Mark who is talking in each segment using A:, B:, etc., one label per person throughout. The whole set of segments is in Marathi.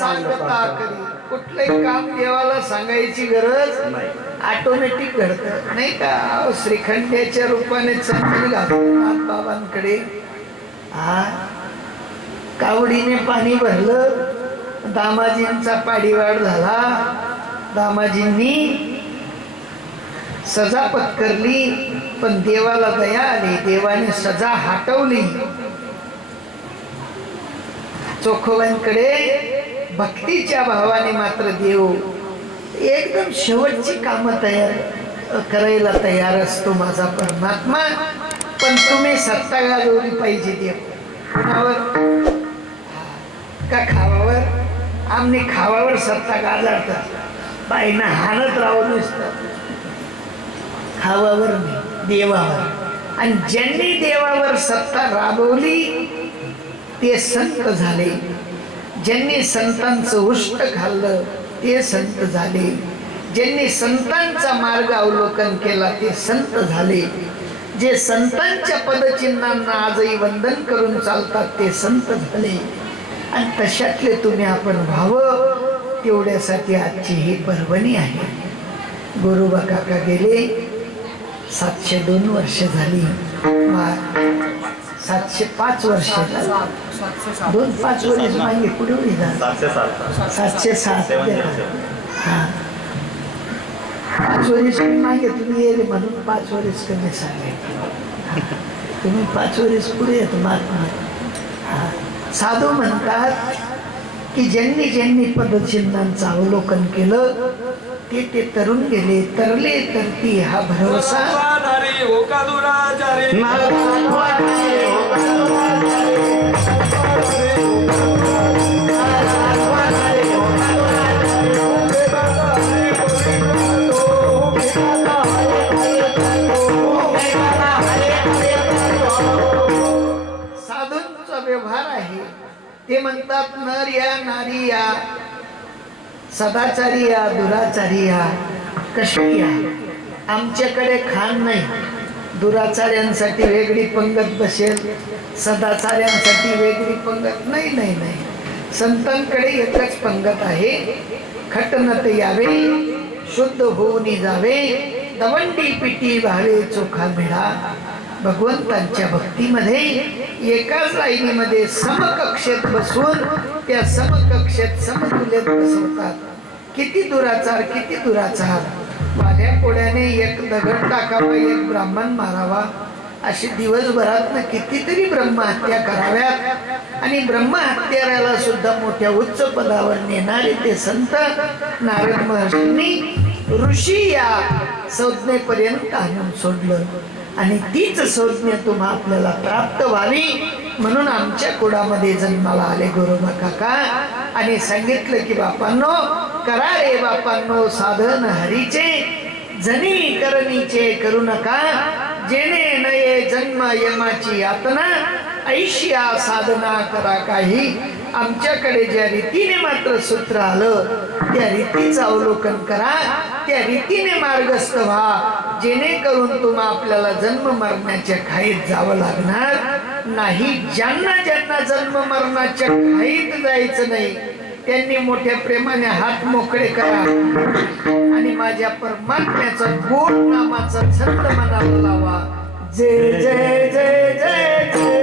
A: सांगता करी कुठलंही काम देवाला सांगायची गरज
B: नाही.
A: ऑटोमॅटिक घडत. नाही का? श्रीखंड्याच्या रूपाने चंदन घालतात बाबांकडे हा कावडीने पाणी भरलं. दामाजींचा पाडीवाड झाला. दामाजींनी सजा पत्करली. पण देवाला दया आली. देवाने सजा हटवली. चोखोबांकडे भक्तीच्या भावाने मात्र देव एकदम शेवटची कामं तयार करायला तयार असतो माझा परमात्मा. पण तुम्ही सत्ता गाजवली पाहिजे देव. कुणावर? का खावावर? आमने खावावर सत्ता गाजाडतात बाईना हाणत राहू नुसतं खावावर नाही देवावर. आणि ज्यांनी देवावर सत्ता राबवली ते संत झाले. ज्यांनी संतांचं उष्ट खाल्लं ते संत झाले. ज्यांनी संतांचा मार्ग अवलोकन केला ते संत झाले. जे संतांच्या पदचिन्हांना आजही वंदन करून चालतात ते संत झाले. आणि तशातले तुम्ही आपण व्हावं तेवढ्यासाठी आजची ही पर्वणी आहे. गुरुबा काका गेले. सातशे दोन वर्ष झाली. सातशे पाच वर्ष झाली. दोन पाच वर्ष मागे पुढे.
B: सातशे सात
A: सातशे सात हा. पाच वर्ष मागे तुम्ही येले म्हणून पाच वर्ष कमी सांगितलं तुम्ही पाच वर्ष पुढे येतो महात्मा हा. साधू म्हणतात की ज्यांनी ज्यांनी पदचिन्हांचं अवलोकन केलं ते ते तरुण गेले तरले तरती हा भरवसा.
C: नारी हो
A: ते म्हणतात नर या नारी या सदाचारी या दुराचारी या कशी या आमच्याकडे खान नाही. दुराचार्यांसाठी वेगळी पंगत बसेल. सदाचार्यांसाठी वेगळी पंगत नाही नाही नाही. संतांकडे एकच पंगत आहे. खटनत यावे शुद्ध होऊन जावे. दवंडी पिटी व्हावे चोखा मिळा भगवंतांच्या भक्तीमध्ये एकाच लाईनीमध्ये समकक्षेत बसून त्या समकक्षेत समतुल्यत बसवतात. किती दुराचार किती दुराचार. वाल्या पोळ्याने एक दगड टाकावा एक ब्राह्मण मारावा. अशी दिवसभरात कितीतरी ब्रह्महत्या कराव्यात. आणि ब्रह्महत्याऱ्याला सुद्धा मोठ्या उच्च पदावर नेणारे ते संत नारायण महर्षींनी ऋषी या संज्ञेपर्यंत आणून सोडलं. आणि तीच संज्ञा तुम्हा आपल्याला प्राप्त व्हावी म्हणून आमच्या कुडामध्ये जन्माला आले गुरु काका आणि सांगितलं की बापांनो करा रे बापांनो साधन हरीचे जनी करणीचे करू नका. जेणे नये जन्म यमाची यातना ऐशिया साधना करा काही. आमच्याकडे ज्या रीतीने मात्र सूत्र आलं त्या रीतीचं अवलोकन करा. त्या रीतीने मार्गस्थ व्हा. जेणेकरून तुम्हा आपल्याला जन्म मरण्याच्या खाईत जावं लागणार. नाही ज्यांना ज्यांना जन्म मरणाच्या खाईत जायचं नाही त्यांनी मोठ्या प्रेमाने हात मोकळे करा. आणि माझ्या परमात्म्याचा गोड नामाचा छंद मनाला लावा. जय जय जय जय जय.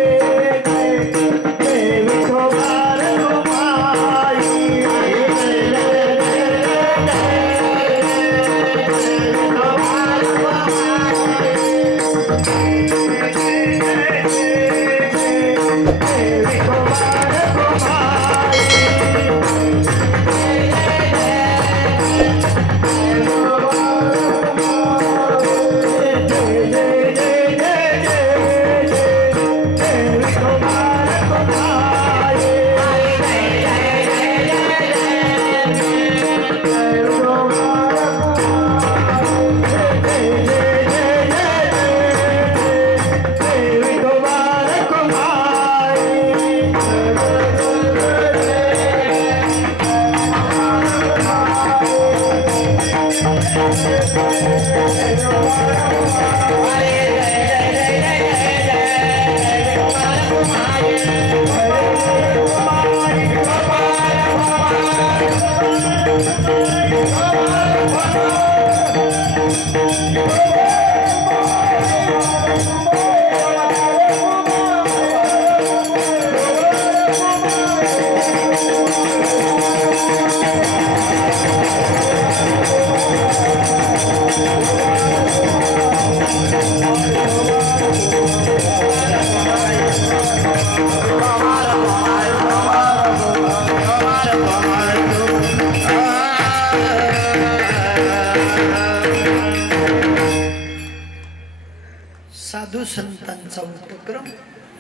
A: संतांचा उपक्रम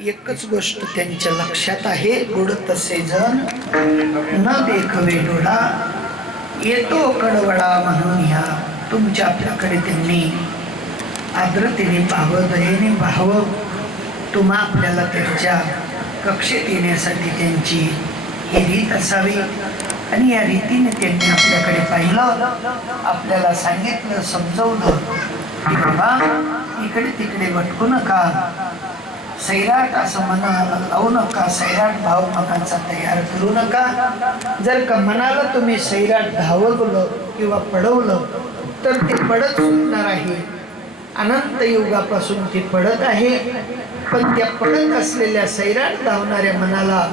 A: एकच गोष्ट त्यांच्या लक्षात आहे गुड तसे जण न देखवे डोळा. येतो कडवडा म्हणून ह्या तुमच्या आपल्याकडे त्यांनी आर्द्रतेने पाहावं दयेने पाहावं. तुम्हा आपल्याला त्यांच्या कक्षेत येण्यासाठी त्यांची ही रीत असावी. आणि या रीतीने त्यांनी आपल्याकडे पाहिलं आपल्याला सांगितलं समजवलं. बाबा इकडे तिकडे भटकू नका. सैराट असं मनाला लावू नका. सैराट भाव तयार करू नका. जर का मनाला तुम्ही सैराट धावलं किंवा पडवलं तर ते पडत सुटणार आहे. अनंत युगापासून ते पडत आहे. पण त्या पडत असलेल्या सैराट धावणाऱ्या मनाला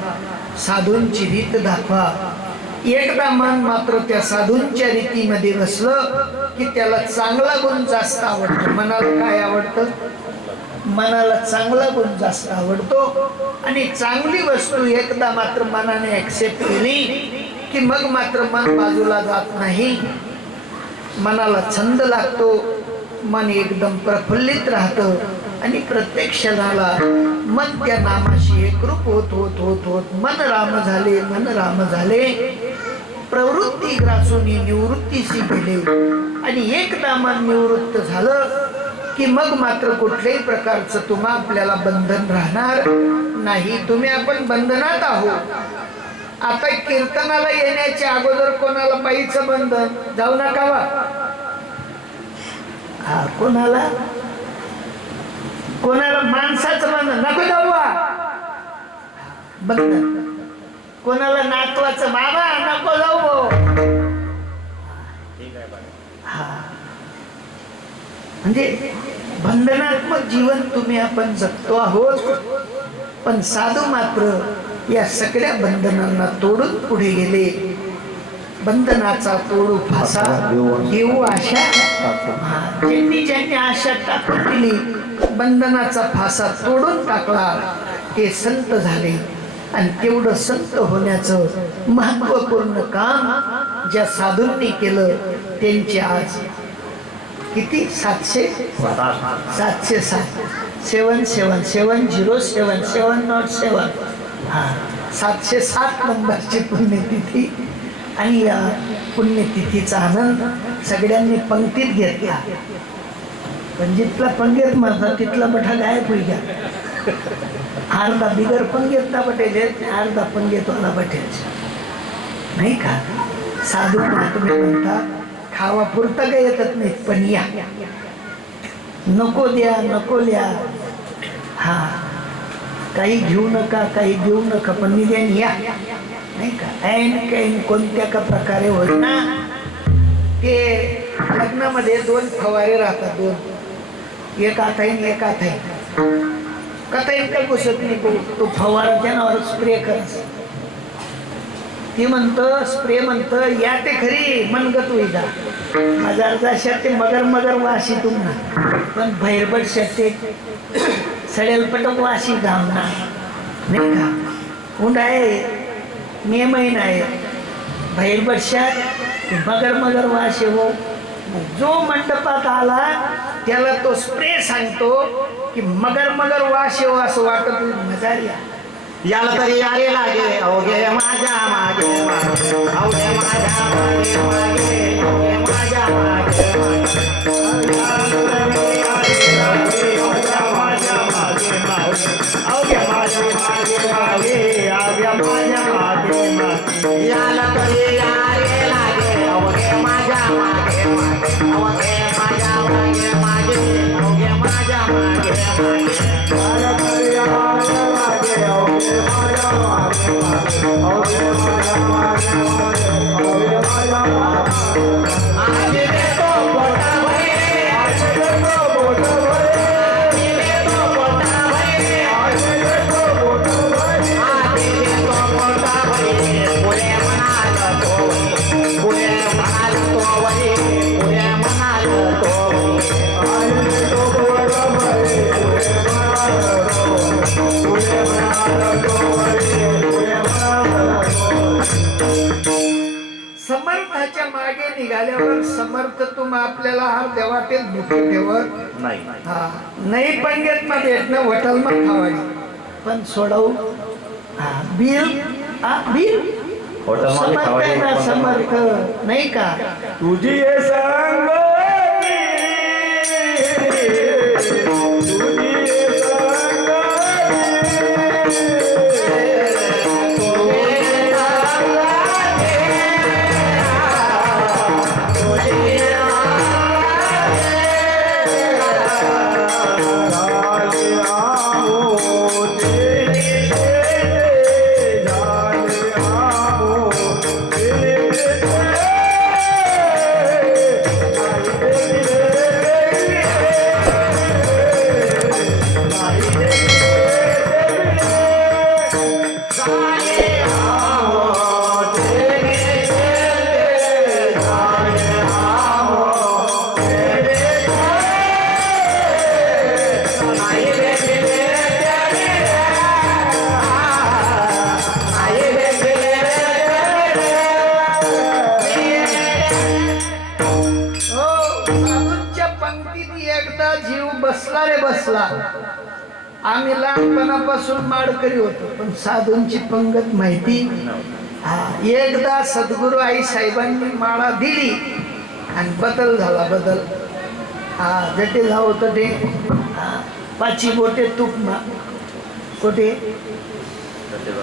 A: साधूंची रीत दाखवा. एकदा मन मात्र त्या साधूंच्या रीतीमध्ये बसलं की त्याला चांगला गुण जास्त आवडतो. मनाला काय आवडतं? मनाला चांगला गुण जास्त आवडतो. आणि चांगली वस्तू एकदा मात्र मनाने ऍक्सेप्ट केली की मग मात्र मन बाजूला जात नाही. मनाला छंद लागतो. मन एकदम प्रफुल्लित राहतं. आणि प्रत्येक क्षणाला मन त्या नामाशी एकरूप होत होत होत होत. मन राम झाले मन राम झाले. प्रवृत्ती ग्रासून निवृत्तीशी गेले आणि एक मन निवृत्त झालं की मग मात्र कुठल्याही प्रकारचं तुम्हा आपल्याला बंधन राहणार नाही. तुम्ही आपण बंधनात आहोत. आता कीर्तनाला येण्याच्या अगोदर कोणाला बाईचं बंधन? जाऊ नका वा हा कोणाला? कोणाला माणसाचं नको जाऊवा बघ बंधन कोणाला नातवाचं बाबा नको जाऊ हा. म्हणजे बंधनात्मक जीवन तुम्ही आपण जगतो आहोत. पण साधू मात्र या सगळ्या बंधनांना तोडून पुढे गेले. बंधनाचा तोडू फासा देऊ आशा. ज्यांनी ज्यांनी आशा टाकून दिली बंधनाचा फासा तोडून टाकला ते संत झाले. आणि तेवढं संत होण्याचं महत्त्वपूर्ण काम ज्या साधूंनी केलं त्यांचे आज किती? सातशे? सातशे सात. Seven seven seven zero seven seven nought seven. हा सातशे सात नंबरची पुण्यतिथी. आणि या पुण्यतिथीचा आनंद सगळ्यांनी पंक्तीत घेतला. पण जितला पंगेत माझा तिथला बठा गायब होई घ्या अर्धा बिगर पंगेतला बटेल अर्धा पंगेतवाला बटेल नाही का? साधू महात्मे म्हणतात खावा पुरतं काही येतच नाही पण या. नको द्या नको द्या. हा. काही घेऊ नका काही देऊ नका पण निध्यान या. नाही का? ऐन कैन कोणत्या का प्रकारे होत ना ते लग्नामध्ये दोन फवारे राहतात दोन. एक आताईन एक आताईन कथाईन काय घुसत नाही तो तू फवारा त्या नावावर स्प्रे कर ती म्हणतं स्प्रे म्हणतं या ते खरी मनगत होईदा हजार जाशात ते मगर मगर वाशी तुम्हाला पण भैरबट शकते ते सडेल पटक वाशी धावणार. नाही का? उंड आहे. मे महिना आहे. भैरबट शर्ट मगर मगर वास येवो. जो मंडपात आला त्याला तो स्प्रे सांगतो की मगर मगर वास येवो असं वाटत मजारी
B: याला तरी यारे लागे अवघे माझ्या मागे अवघे माझ्या मागे माझ्या मागे. मागे. अवघे
A: समर्थ तुम आपल्याला हा देवातील भुके ठेवत
B: नाही.
A: हा. नाही पंगेत मग भेटणं वटल मग खावाडी पण सोडवू? हा बिल? हा बिल?
B: हॉटेलमध्ये
A: समर्थ आहे ना समर्थ नाही का?
C: तुझी ये संगती,
A: एकदा जीव बसला रे बसला. आम्ही लहानपणापासून माडकरी होतो पण साधूंची पंगत माहिती. एकदा सद्गुरू आई साहेबांनी माळा दिली आणि बदल झाला बदल. हा जटे हा होतं ते. पाची बोटे तूप मा कोठे?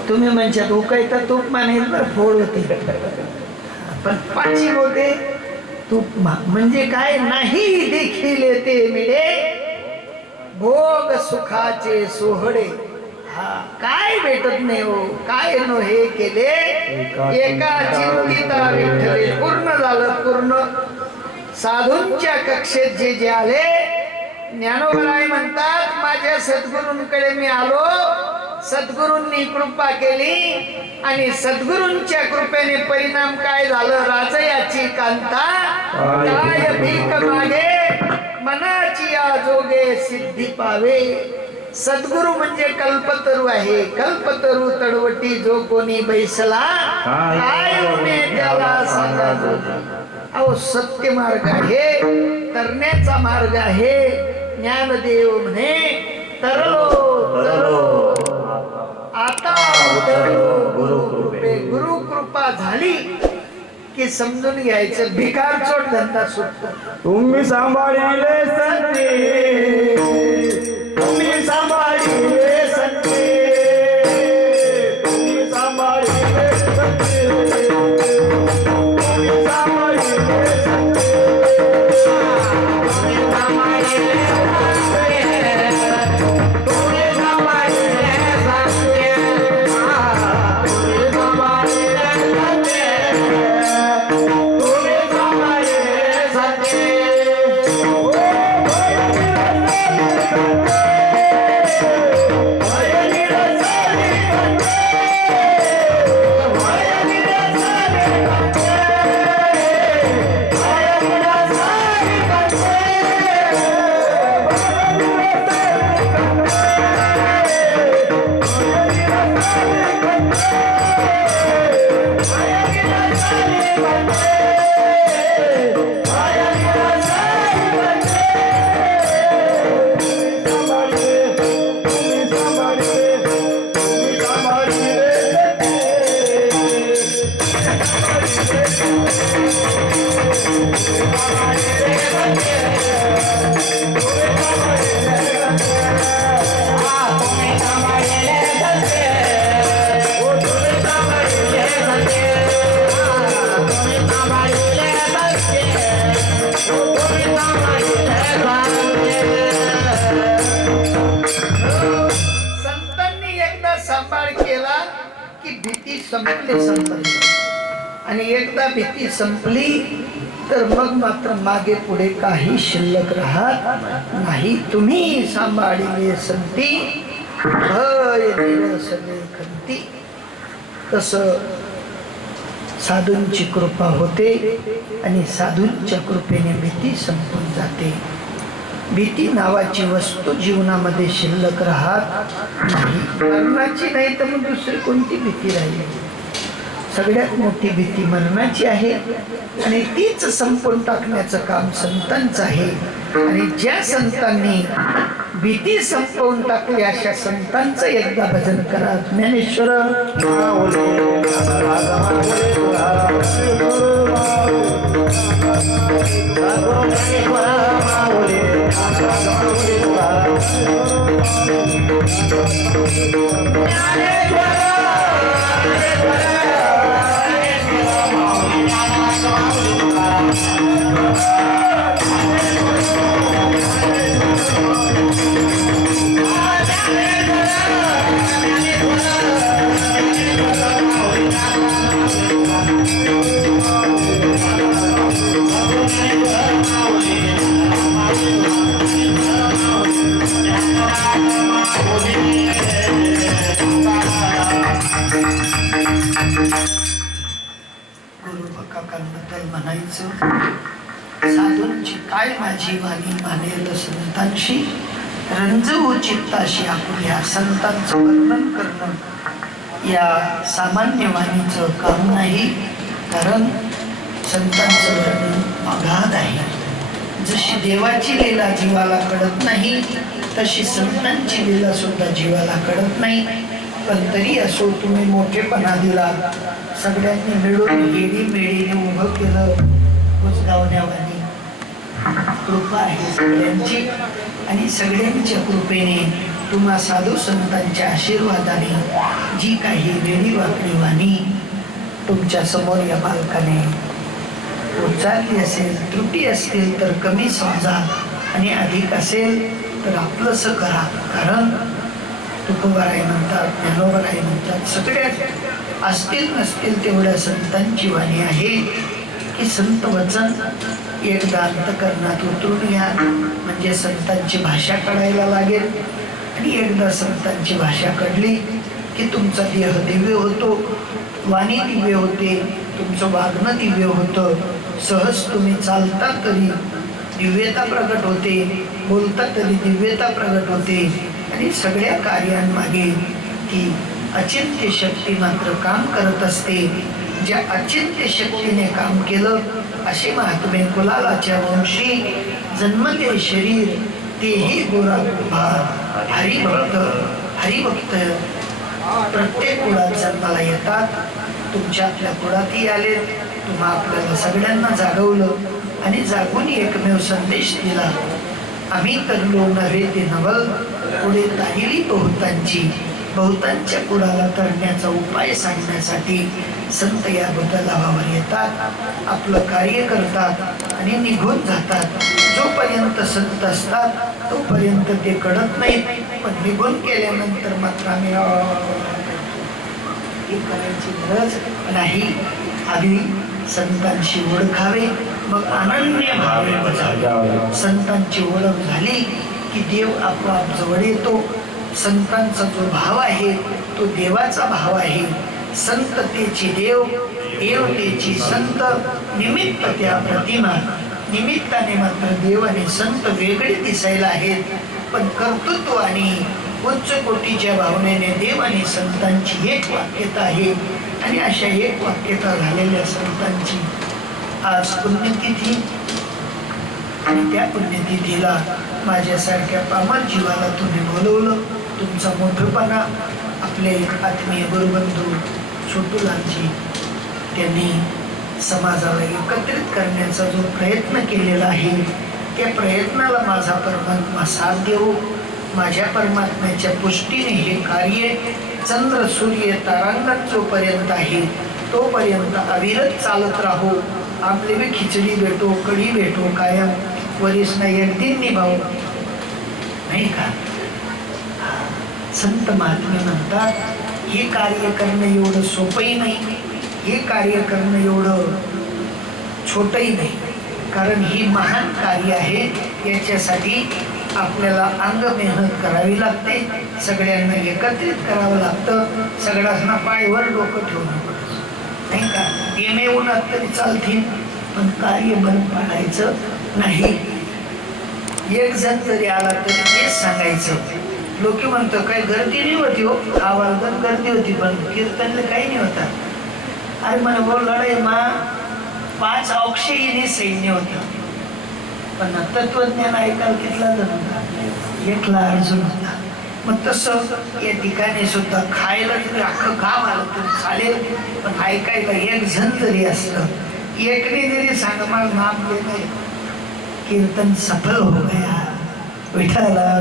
A: तुम्ही म्हणशात उकायता तूप मानेल तर फोड होती. पण पाची बोटे मा म्हणजे काय? नाही देखील ते मिळे. भोग सुखाचे सोहळे. हा काय भेटत नाही हो? काय नो हे केले? एका चिंतिता विठ्ठले. पूर्ण झालं पूर्ण. साधूंच्या कक्षेत जे जे आले ज्ञानोबराय म्हणतात माझ्या सद्गुरूंकडे मी आलो सद्गुरूंनी कृपा केली आणि सद्गुरूंच्या कृपेने परिणाम काय झालं राजयाची कांता? काय भीक मागे? मनाची आजोगे सिद्धी पावे. सद्गुरु म्हणजे कल्पतरू आहे. कल्पतरू तडवटी जो कोणी बैसला काय? त्याला सांगा. अहो सत्य मार्ग आहे तरण्याचा मार्ग आहे. ज्ञानदेव म्हणे तरलो तरलो. आता उतरलो. गुरु कृपे गुरु कृपा झाली की समजून घ्यायचं. भिकार चोट धंदा सुटतो.
C: तुम्ही सांभाळले संते तुम्ही सांभाळले
A: संपली संपली. आणि एकदा भीती संपली तर मग मात्र मागे पुढे काही शिल्लक राहत नाही. तुम्ही सांभाळिले संती भय निरसले खंती तस साधूंची कृपा होते आणि साधूंच्या कृपेने भीती संपून जाते. भीती नावाची वस्तू जीवनामध्ये शिल्लक राहत नाही. मरणाची नाही तर मग दुसरी कोणती भीती राहिली? सगळ्यात मोठी भीती मरणाची आहे. आणि तीच संपून टाकण्याचं काम संतांचं आहे. आणि ज्या संतांनी भीती संपवून टाकली अशा संतांचं एकदा भजन करा. ज्ञानेश्वर. गुरु काकांबद्दल साधूंची काय माझी वाणी मानेल संतांशी रंजवू चित्ताशी आपुल्या संतांचं वर्णन करणं. या सामान्य वाणीचं काम नाही कारण संतांचं वर्णन अगाध आहे. जशी देवाची लीला जीवाला कळत नाही तशी संतांची लीला सुद्धा जीवाला कळत नाही. पण तरी असो तुम्ही मोठेपणा दिला सगळ्यांनी मिळून येडी मेळीने उभं केलं. बुजगावण्यावानी कृपा आहे सगळ्यांची आणि सगळ्यांच्या कृपेने तुम्हा साधू संतांच्या आशीर्वादाने जी काही वेळी वाकडी वाणी तुमच्यासमोर या बालकाने उच्चारली असेल त्रुटी असतील तर कमी समजा आणि अधिक असेल तर आपलंसं करा. कारण तुकोबाराय म्हणतात ज्ञानोबराय म्हणतात सगळ्यात असतील नसतील तेवढ्या संतांची वाणी आहे. की संत वचन एकदा अंतकरणात उतरून घ्या. म्हणजे संतांची भाषा काढायला लागेल. आणि एकदा संतांची भाषा काढली की तुमचा देह दिव्य होतो वाणी दिव्य होते तुमचं वागणं दिव्य होतं. सहज तुम्ही चालता तरी दिव्यता प्रगट होते बोलता तरी दिव्यता प्रगट होते. आणि सगळ्या कार्यांमागे ती अचिंत्य शक्ती मात्र काम करत असते. ज्या अचिंत्य शक्तीने काम केलं असे महात्मे कुलालाच्या वंशी जन्मते शरीर तेही गोरा भार हरिभक्त हरिभक्त प्रत्येक कुळात जन्माला येतात तुमच्यातल्या कुळातही आले तुम्हा आपल्याला सगळ्यांना जागवलं आणि जागून एकमेव संदेश दिला. आम्ही करलो नव्हे ते नवल पुढे ताहिली बहुतांची. बहुतांच्या कुळाला तरण्याचा उपाय सांगण्यासाठी संत या बुद्धलाभावर येतात आपलं कार्य करतात आणि निघून जातात. जोपर्यंत संत असतात तोपर्यंत ते कळत नाहीत पण निघून केल्यानंतर मात्र आम्ही करायची गरज नाही. आधी संतांशी ओळखावे मग अनन्य भावे संतांची ओळख झाली की देव आपोआप जवळ येतो. संतांचा जो भाव आहे तो देवाचा भाव आहे. संततेची देव देवतेची संत निमित्त त्या प्रतिमा. निमित्ताने मात्र देव आणि संत वेगळे दिसायला आहेत. पण कर्तृत्व आणि उच्च कोटीच्या भावनेने देव आणि संतांची एक वाक्यता आहे. आणि अशा एक वाक्यता झालेल्या संतांची आज पुण्यतिथी आणि त्या पुण्यतिथीला माझ्यासारख्या पामर जीवाला तुम्ही बोलवलं. तुमचा मोठेपणा आपले आत्मीय गुरुबंधू छोटूलांची त्यांनी समाजाला एकत्रित करण्याचा जो प्रयत्न केलेला आहे त्या प्रयत्नाला माझा परमात्मा साथ देऊ माझ्या परमात्म्याच्या पुष्टीने हे कार्य चंद्र सूर्य तारांगण जोपर्यंत आहे तोपर्यंत अविरत चालत राहू. आपले बी खिचडी भेटो कढी भेटो कायम. वरिष्ठ नाही निभाऊ नाही का? संत महात्मे म्हणतात हे कार्य करणं एवढं सोपंही नाही हे कार्य करणं एवढं छोटंही नाही. कारण ही महान कार्य आहे याच्यासाठी आपल्याला अंग मेहनत करावी लागते सगळ्यांना एकत्रित करावं लागतं सगळ्यांना पायवर डोकं ठेवणं नाही का? येणे उन्हात तरी चालतील पण कार्य बंद पाडायचं नाही. एक जण जरी आला तरी तेच सांगायचं लोक म्हणतो काय गर्दी नाही होती हो. आवाजात गर्दी होती पण कीर्तनला काही नाही होता. अरे म्हणे लढाई मा पाच अक्षयीने सैन्य होतं. पण तत्वज्ञान ऐकाल कितला जण होता? एकला अर्जुन होता. मग तसं या ठिकाणी सुद्धा खायला तरी अख्खं गाव आलं तरी चालेल. पण ऐकायला एक जण जरी असलं एकने जरी सांग मला नाम देणं कीर्तन सफल हो गया. विठाला.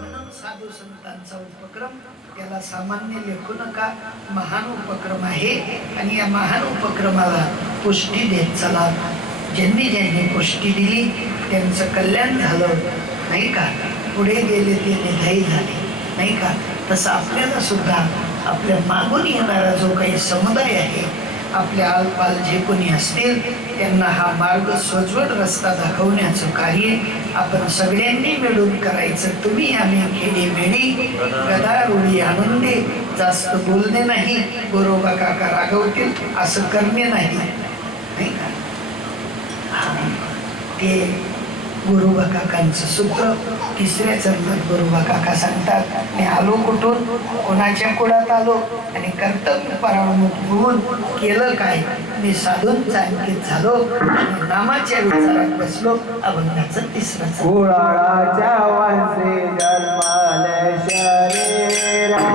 A: म्हणून साधू संतांचा उपक्रम याला सामान्य लेखू नका महान उपक्रम आहे. आणि या महान उपक्रमाला पुष्टी देत चला. ज्यांनी ज्यांनी पुष्टी दिली त्यांचं कल्याण झालं. नाही का? पुढे गेले ते निधाई झाले. नाही का? तसं आपल्याला सुद्धा आपल्या मागून येणारा जो काही समुदाय आहे आपल्या आलपाल जे कोणी असतील त्यांना हा मार्ग सोज्वळ रस्ता दाखवण्याचं कार्य आपण सगळ्यांनी मिळून करायचं. तुम्ही आम्ही खेडी मेडी गदारोळी आनंदे जास्त बोलणे नाही गोरोबा काका रागवतील असं करणे नाही. का? ते गुरुबा काकांचं सूत्र तिसऱ्या चरणात गुरुबा काका सांगतात मी आलो कुठून? कोणाच्या कुडात आलो? आणि कर्तव्य परावणूक होऊन केलं काय? मी साधून अंकित झालो. नामाच्या विचारात बसलो. अभंगाचं तिसरं चरण.
C: कुळाच्या जन्माले शरीरा.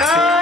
D: Ah!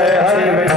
D: विठ्ठल
B: जय